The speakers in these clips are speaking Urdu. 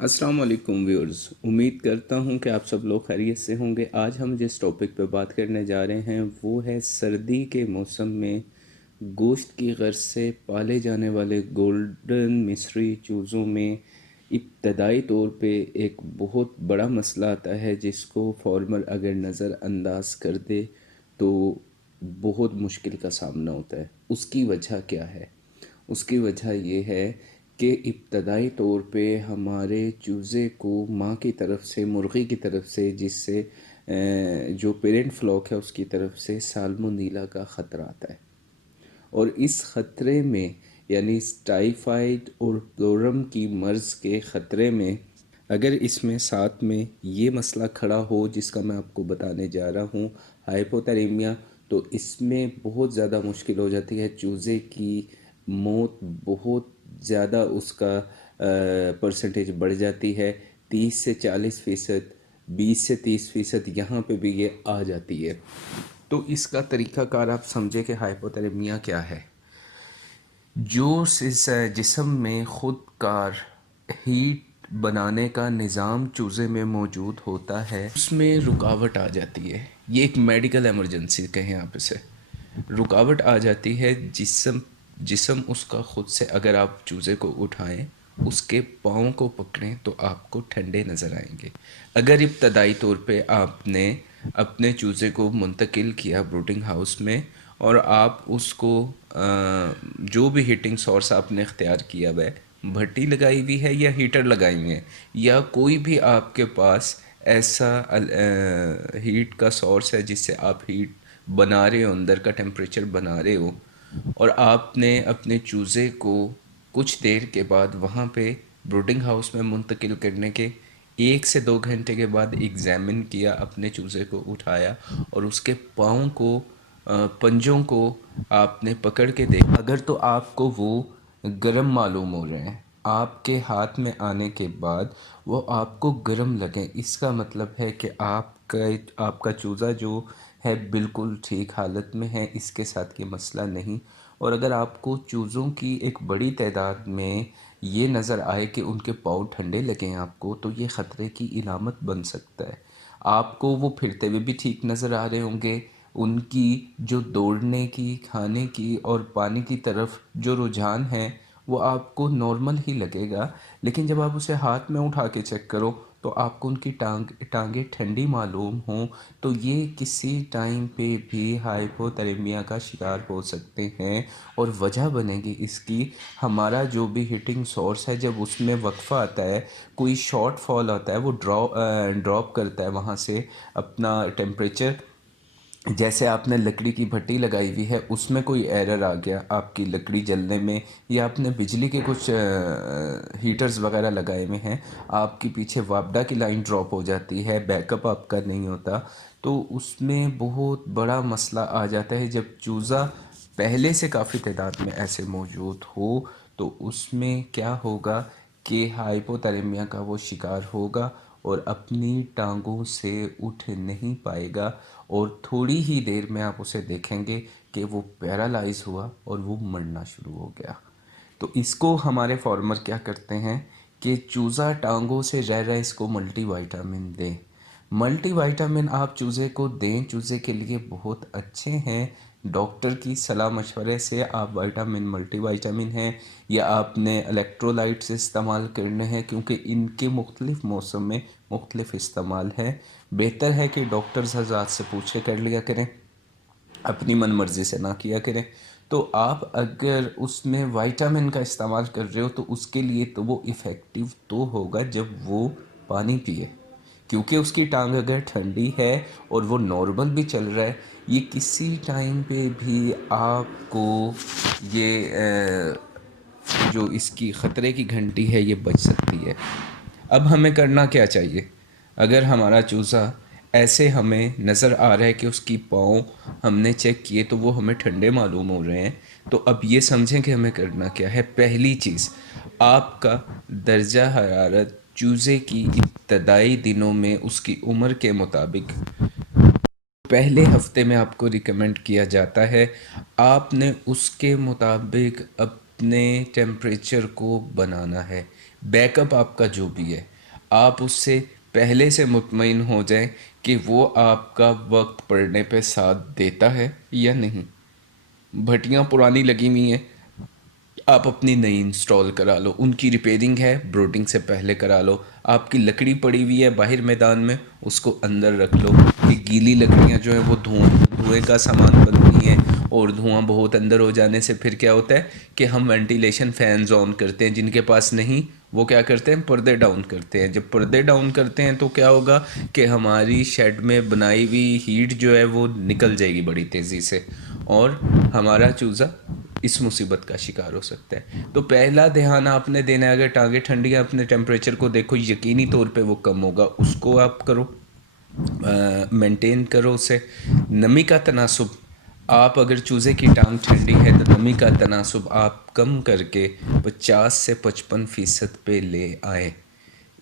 السلام علیکم ویورز، امید کرتا ہوں کہ آپ سب لوگ خیریت سے ہوں گے۔ آج ہم جس ٹاپک پہ بات کرنے جا رہے ہیں وہ ہے سردی کے موسم میں گوشت کی غرض سے پالے جانے والے گولڈن مصری چوزوں میں ابتدائی طور پہ ایک بہت بڑا مسئلہ آتا ہے جس کو فارمر اگر نظر انداز کر دے تو بہت مشکل کا سامنا ہوتا ہے۔ اس کی وجہ کیا ہے؟ اس کی وجہ یہ ہے کہ ابتدائی طور پہ ہمارے چوزے کو ماں کی طرف سے، مرغی کی طرف سے، جس سے جو پیرنٹ فلاک ہے اس کی طرف سے سالمونیلا کا خطرہ آتا ہے، اور اس خطرے میں یعنی ٹائیفائڈ اور پلورم کی مرض کے خطرے میں اگر اس میں ساتھ میں یہ مسئلہ کھڑا ہو جس کا میں آپ کو بتانے جا رہا ہوں، ہائپوتھیریمیا، تو اس میں بہت زیادہ مشکل ہو جاتی ہے۔ چوزے کی موت بہت زیادہ اس کا پرسنٹیج بڑھ جاتی ہے، 30 سے 40%، 20 سے 30%، یہاں پہ بھی یہ آ جاتی ہے۔ تو اس کا طریقہ کار آپ سمجھے کہ ہائپوتھیریمیا کیا ہے۔ جو جسم میں خود کار ہیٹ بنانے کا نظام چوزے میں موجود ہوتا ہے اس میں رکاوٹ آ جاتی ہے۔ یہ ایک میڈیکل ایمرجنسی کہیں آپ اسے، رکاوٹ آ جاتی ہے۔ جسم اس کا خود سے، اگر آپ چوزے کو اٹھائیں، اس کے پاؤں کو پکڑیں تو آپ کو ٹھنڈے نظر آئیں گے۔ اگر ابتدائی طور پہ آپ نے اپنے چوزے کو منتقل کیا بروڈنگ ہاؤس میں اور آپ اس کو جو بھی ہیٹنگ سورس آپ نے اختیار کیا ہے، بھٹی لگائی ہوئی ہے یا ہیٹر لگائی ہوئی ہے، یا کوئی بھی آپ کے پاس ایسا ہیٹ کا سورس ہے جس سے آپ ہیٹ بنا رہے ہو، اندر کا ٹیمپریچر بنا رہے ہو، اور آپ نے اپنے چوزے کو کچھ دیر کے بعد وہاں پہ بروڈنگ ہاؤس میں منتقل کرنے کے 1 سے 2 گھنٹے کے بعد ایگزامن کیا، اپنے چوزے کو اٹھایا اور اس کے پاؤں کو، پنجوں کو آپ نے پکڑ کے دیکھا، اگر تو آپ کو وہ گرم معلوم ہو رہے ہیں، آپ کے ہاتھ میں آنے کے بعد وہ آپ کو گرم لگیں، اس کا مطلب ہے کہ آپ کا چوزا جو ہے بالکل ٹھیک حالت میں ہے، اس کے ساتھ یہ مسئلہ نہیں۔ اور اگر آپ کو چوزوں کی ایک بڑی تعداد میں یہ نظر آئے کہ ان کے پاؤں ٹھنڈے لگیں آپ کو، تو یہ خطرے کی علامت بن سکتا ہے۔ آپ کو وہ پھرتے ہوئے بھی ٹھیک نظر آ رہے ہوں گے، ان کی جو دوڑنے کی، کھانے کی اور پانی کی طرف جو رجحان ہے وہ آپ کو نارمل ہی لگے گا، لیکن جب آپ اسے ہاتھ میں اٹھا کے چیک کرو تو آپ کو ان کی ٹانگیں ٹھنڈی معلوم ہوں، تو یہ کسی ٹائم پہ بھی ہائپوتھیریمیا کا شکار ہو سکتے ہیں۔ اور وجہ بنے گی اس کی، ہمارا جو بھی ہیٹنگ سورس ہے جب اس میں وقفہ آتا ہے، کوئی شارٹ فال آتا ہے، وہ ڈراپ کرتا ہے وہاں سے اپنا ٹیمپریچر، جیسے آپ نے لکڑی کی بھٹی لگائی ہوئی ہے، اس میں کوئی ایرر آ گیا آپ کی لکڑی جلنے میں، یا آپ نے بجلی کے کچھ ہیٹرز وغیرہ لگائے ہوئے ہیں، آپ کے پیچھے وابڈا کی لائن ڈراپ ہو جاتی ہے، بیک اپ آپ کا نہیں ہوتا، تو اس میں بہت بڑا مسئلہ آ جاتا ہے۔ جب چوزا پہلے سے کافی تعداد میں ایسے موجود ہو تو اس میں کیا ہوگا کہ ہائپوتھیریمیا کا وہ شکار ہوگا اور اپنی ٹانگوں سے اٹھ نہیں پائے گا، اور تھوڑی ہی دیر میں آپ اسے دیکھیں گے کہ وہ پیرالائز ہوا اور وہ مرنا شروع ہو گیا۔ تو اس کو ہمارے فارمر کیا کرتے ہیں کہ چوزا ٹانگوں سے رہ رہے اس کو ملٹی وائٹامن دیں۔ ملٹی وائٹامن آپ چوزے کو دیں، چوزے کے لیے بہت اچھے ہیں۔ ڈاکٹر کی صلاح مشورے سے آپ وائٹامن، ملٹی وائٹامن ہیں، یا آپ نے الیکٹرولائٹس استعمال کرنے ہیں، کیونکہ ان کے مختلف موسم میں مختلف استعمال ہے۔ بہتر ہے کہ ڈاکٹرز حضرات سے پوچھے کر لیا کریں، اپنی من مرضی سے نہ کیا کریں۔ تو آپ اگر اس میں وائٹامن کا استعمال کر رہے ہو تو اس کے لیے تو وہ افیکٹو تو ہوگا جب وہ پانی پیے، کیونکہ اس کی ٹانگ اگر ٹھنڈی ہے اور وہ نارمل بھی چل رہا ہے، یہ کسی ٹائم پہ بھی آپ کو یہ جو اس کی خطرے کی گھنٹی ہے یہ بج سکتی ہے۔ اب ہمیں کرنا کیا چاہیے؟ اگر ہمارا چوزا ایسے ہمیں نظر آ رہا ہے کہ اس کی پاؤں ہم نے چیک کیے تو وہ ہمیں ٹھنڈے معلوم ہو رہے ہیں، تو اب یہ سمجھیں کہ ہمیں کرنا کیا ہے۔ پہلی چیز، آپ کا درجہ حرارت چوزے کی ابتدائی دنوں میں اس کی عمر کے مطابق پہلے ہفتے میں آپ کو ریکمینڈ کیا جاتا ہے، آپ نے اس کے مطابق اپنے ٹیمپریچر کو بنانا ہے۔ بیک اپ آپ کا جو بھی ہے آپ اس سے پہلے سے مطمئن ہو جائیں کہ وہ آپ کا وقت پڑنے پہ ساتھ دیتا ہے یا نہیں. بھٹیاں پرانی لگی ہوئی ہیں، آپ اپنی نئی انسٹال کرا لو، ان کی ریپیئرنگ ہے بروڈنگ سے پہلے کرا لو. آپ کی لکڑی پڑی ہوئی ہے باہر میدان میں، اس کو اندر رکھ لو کہ گیلی لکڑیاں جو ہیں وہ دھوئیں کا سامان بنتی ہیں، اور دھواں بہت اندر ہو جانے سے پھر کیا ہوتا ہے کہ ہم وینٹیلیشن فینز آن کرتے ہیں. جن کے پاس نہیں وہ کیا کرتے ہیں، پردے ڈاؤن کرتے ہیں. جب پردے ڈاؤن کرتے ہیں تو کیا ہوگا کہ ہماری شیڈ میں بنائی ہوئی ہیٹ جو ہے وہ نکل جائے گی بڑی تیزی سے، اور ہمارا چوزا اس مصیبت کا شکار ہو سکتا ہے. تو پہلا دھیان آپ نے دینا ہے، اگر ٹانگیں ٹھنڈی ہیں اپنے ٹیمپریچر کو دیکھو، یقینی طور پہ وہ کم ہوگا، اس کو آپ کرو، مینٹین کرو اسے. نمی کا تناسب، آپ اگر چوزے کی ٹانگ ٹھنڈی ہے تو نمی کا تناسب آپ کم کر کے 50 سے 55% پہ لے آئیں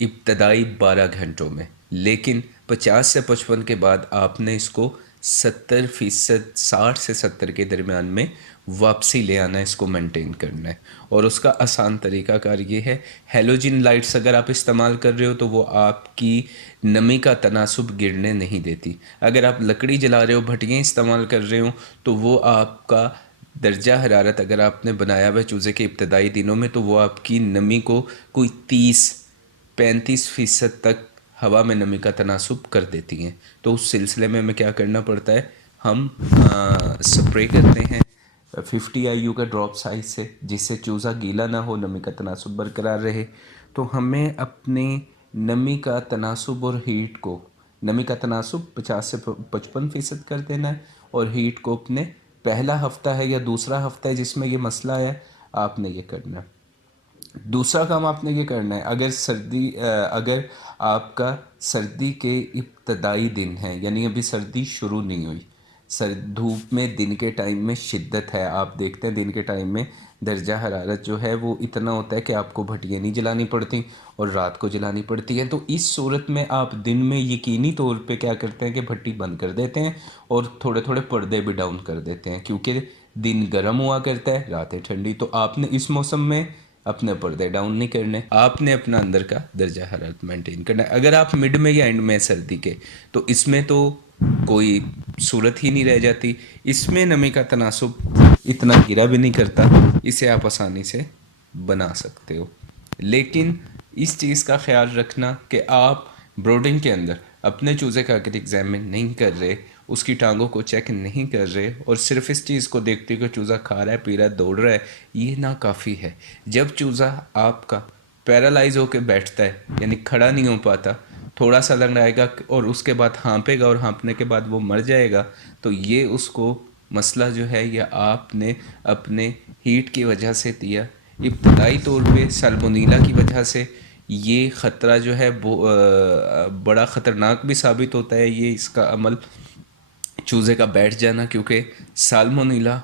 ابتدائی 12 گھنٹوں میں. لیکن 50 سے 55 کے بعد آپ نے اس کو 70%، 60 سے 70 کے درمیان میں واپسی لے آنا ہے، اس کو مینٹین کرنا ہے. اور اس کا آسان طریقہ کار یہ ہے، ہیلوجن لائٹس اگر آپ استعمال کر رہے ہو تو وہ آپ کی نمی کا تناسب گرنے نہیں دیتی. اگر آپ لکڑی جلا رہے ہو، بھٹیاں استعمال کر رہے ہو، تو وہ آپ کا درجہ حرارت اگر آپ نے بنایا ہوا ہے چوزے کے ابتدائی دنوں میں، تو وہ آپ کی نمی کو کوئی 35% تک ہوا میں نمی کا تناسب کر دیتی ہیں. تو اس سلسلے میں ہمیں کیا کرنا پڑتا ہے، ہم سپرے کرتے ہیں 50 IU کا ڈراپ سائز سے، جس سے چوزا گیلا نہ ہو، نمی کا تناسب برقرار رہے. تو ہمیں اپنے نمی کا تناسب اور ہیٹ کو، نمی کا تناسب 50 سے 55% کر دینا ہے، اور ہیٹ کو اپنے پہلا ہفتہ ہے یا دوسرا ہفتہ ہے جس میں یہ مسئلہ ہے، آپ نے یہ کرنا ہے. دوسرا کام آپ نے یہ کرنا ہے، اگر آپ کا سردی کے ابتدائی دن ہیں، یعنی ابھی سردی شروع نہیں ہوئی، دھوپ میں دن کے ٹائم میں شدت ہے، آپ دیکھتے ہیں دن کے ٹائم میں درجہ حرارت جو ہے وہ اتنا ہوتا ہے کہ آپ کو بھٹیاں نہیں جلانی پڑتی اور رات کو جلانی پڑتی ہے. تو اس صورت میں آپ دن میں یقینی طور پہ کیا کرتے ہیں کہ بھٹی بند کر دیتے ہیں اور تھوڑے تھوڑے پردے بھی ڈاؤن کر دیتے ہیں، کیونکہ دن گرم ہوا کرتا ہے، راتیں ٹھنڈی. تو آپ نے اس موسم میں اپنے پردے ڈاؤن نہیں کرنے، آپ نے اپنا اندر کا درجہ حرارت مینٹین کرنا ہے. اگر آپ مڈ میں یا اینڈ میں سردی کے، تو اس میں تو کوئی صورت ہی نہیں رہ جاتی. اس میں نمی کا تناسب اتنا گرا بھی نہیں کرتا، اسے آپ آسانی سے بنا سکتے ہو. لیکن اس چیز کا خیال رکھنا کہ آپ بروڈنگ کے اندر اپنے چوزے کا اگر ایگزامن نہیں کر رہے، اس کی ٹانگوں کو چیک نہیں کر رہے، اور صرف اس چیز کو دیکھتے کہ چوزا کھا رہا ہے، پی رہا ہے، دوڑ رہا ہے، یہ ناکافی ہے. جب چوزا آپ کا پیرالائز ہو کے بیٹھتا ہے، یعنی کھڑا نہیں ہو پاتا، تھوڑا سا لگ رہے گا اور اس کے بعد ہانپے گا، اور ہانپنے کے بعد وہ مر جائے گا، تو یہ اس کو مسئلہ جو ہے یہ آپ نے اپنے ہیٹ کی وجہ سے دیا. ابتدائی طور پہ سالمونیلا کی وجہ سے یہ خطرہ جو ہے بڑا خطرناک بھی ثابت ہوتا ہے، یہ اس کا عمل چوزے کا بیٹھ جانا، کیونکہ سالمونیلا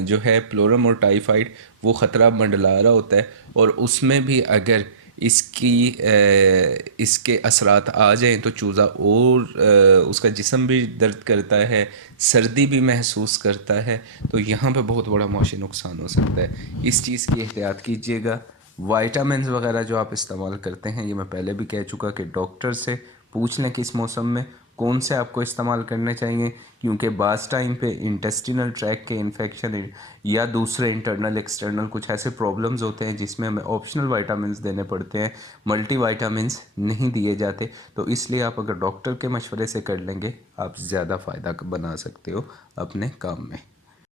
جو ہے پلورم اور ٹائیفائڈ وہ خطرہ منڈلا رہا ہوتا ہے، اور اس میں بھی اگر اس کے اثرات آ جائیں تو چوزا اور اس کا جسم بھی درد کرتا ہے، سردی بھی محسوس کرتا ہے، تو یہاں پہ بہت بڑا معاشی نقصان ہو سکتا ہے. اس چیز کی احتیاط کیجیے گا. وائٹامنز وغیرہ جو آپ استعمال کرتے ہیں، یہ میں پہلے بھی کہہ چکا کہ ڈاکٹر سے پوچھ لیں کہ اس موسم میں کون سے آپ کو استعمال کرنے چاہیے، کیونکہ بعض ٹائم پہ انٹیسٹینل ٹریک کے انفیکشن یا دوسرے انٹرنل ایکسٹرنل کچھ ایسے پرابلمز ہوتے ہیں جس میں ہمیں آپشنل وائٹامنز دینے پڑتے ہیں، ملٹی وائٹامنز نہیں دیے جاتے. تو اس لیے آپ اگر ڈاکٹر کے مشورے سے کر لیں گے، آپ زیادہ فائدہ بنا سکتے ہو اپنے کام میں.